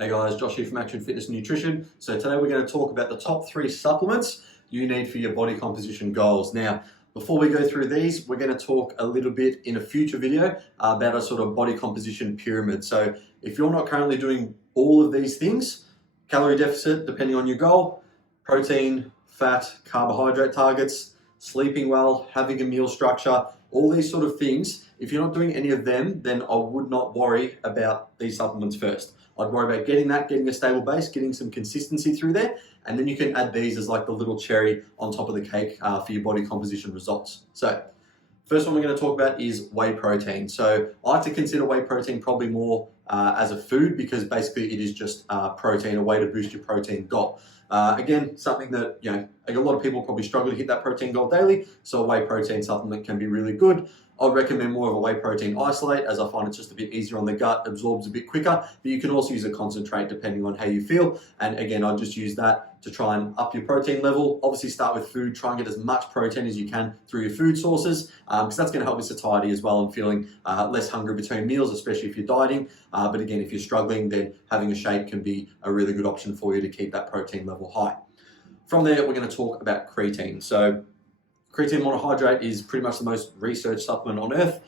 Hey guys, Josh here from Action Fitness Nutrition. So today we're going to talk about the top 3 supplements you need for your body composition goals. Now, before we go through these, we're going to talk a little bit in a future video about a sort of body composition pyramid. So if you're not currently doing all of these things, calorie deficit depending on your goal, protein, fat, carbohydrate targets, sleeping well, having a meal structure, all these sort of things, if you're not doing any of them, then I would not worry about these supplements first. I'd worry about getting a stable base, getting some consistency through there, and then you can add these as like the little cherry on top of the cake for your body composition results. So, first one we're going to talk about is whey protein. So, I like to consider whey protein probably more as a food because basically it is just protein, a way to boost your protein goal. Again, something that, a lot of people probably struggle to hit that protein goal daily, so a whey protein supplement can be really good. I'd recommend more of a whey protein isolate as I find it's just a bit easier on the gut, absorbs a bit quicker, but you can also use a concentrate depending on how you feel. And again, I'd just use that to try and up your protein level. Obviously start with food, try and get as much protein as you can through your food sources, because that's going to help with satiety as well and feeling less hungry between meals, especially if you're dieting. But again, if you're struggling, then having a shake can be a really good option for you to keep that protein level high. From there, we're going to talk about creatine. So creatine monohydrate is pretty much the most researched supplement on earth.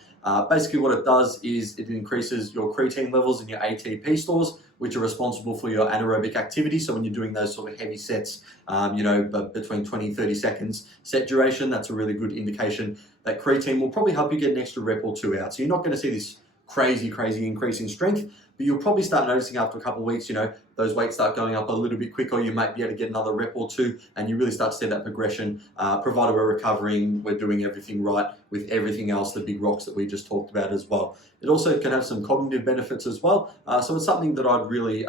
Basically what it does is it increases your creatine levels in your ATP stores, which are responsible for your anaerobic activity. So when you're doing those sort of heavy sets, but between 20 and 30 seconds set duration, that's a really good indication that creatine will probably help you get an extra rep or 2 out. So you're not going to see this crazy increase in strength, but you'll probably start noticing after a couple of weeks, those weights start going up a little bit quicker. You might be able to get another rep or 2, and you really start to see that progression, provided we're recovering, we're doing everything right with everything else, the big rocks that we just talked about as well. It also can have some cognitive benefits as well. So it's something that I'd really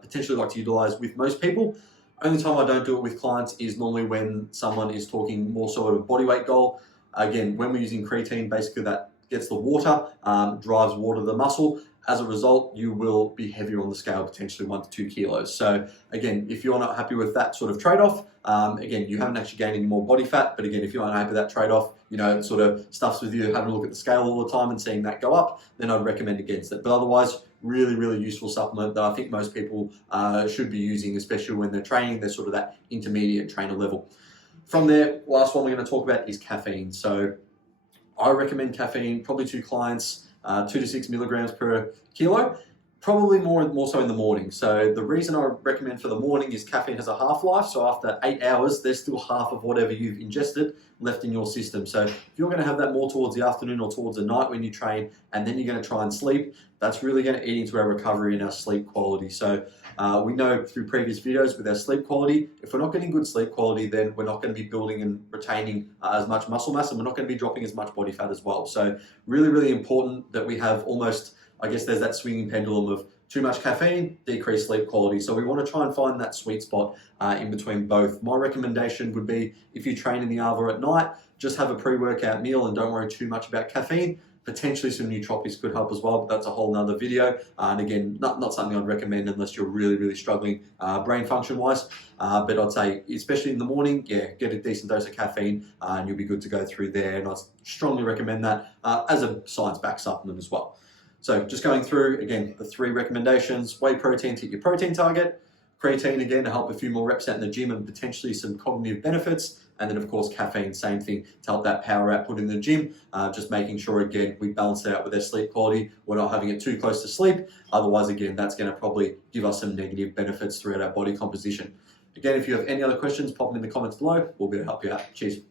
potentially like to utilize with most people. Only time I don't do it with clients is normally when someone is talking more sort of body weight goal. Again, when we're using creatine, basically that gets the water, drives water to the muscle. As a result, you will be heavier on the scale, potentially 1 to 2 kilos. So again, if you're not happy with that sort of trade-off, again, you haven't actually gained any more body fat, but again, if you're not happy with that trade-off, it sort of stuffs with you having a look at the scale all the time and seeing that go up, then I'd recommend against it. But otherwise, really useful supplement that I think most people should be using, especially when they're training, they're sort of that intermediate trainer level. From there, last one we're going to talk about is caffeine. So I recommend caffeine probably to clients 2 to 6 milligrams per kilo, probably more so in the morning. So the reason I recommend for the morning is caffeine has a half-life, so after 8 hours there's still half of whatever you've ingested left in your system. So if you're going to have that more towards the afternoon or towards the night when you train, and then you're going to try and sleep, that's really going to eat into our recovery and our sleep quality. So we know through previous videos with our sleep quality, if we're not getting good sleep quality, then we're not going to be building and retaining as much muscle mass, and we're not going to be dropping as much body fat as well. So really important that we have almost, I guess there's that swinging pendulum of too much caffeine, decreased sleep quality. So we want to try and find that sweet spot in between both. My recommendation would be if you train in the ARVA at night, just have a pre-workout meal and don't worry too much about caffeine. Potentially some nootropics could help as well, but that's a whole nother video. And again, not something I'd recommend unless you're really struggling brain function wise. But I'd say, especially in the morning, get a decent dose of caffeine and you'll be good to go through there. And I strongly recommend that as a science-backed supplement as well. So just going through, again, the 3 recommendations: whey protein to hit your protein target, creatine, again, to help a few more reps out in the gym and potentially some cognitive benefits, and then of course caffeine, same thing, to help that power output in the gym, just making sure, again, we balance it out with our sleep quality. We're not having it too close to sleep, otherwise, again, that's going to probably give us some negative benefits throughout our body composition. Again, if you have any other questions, pop them in the comments below. We'll be able to help you out. Cheers.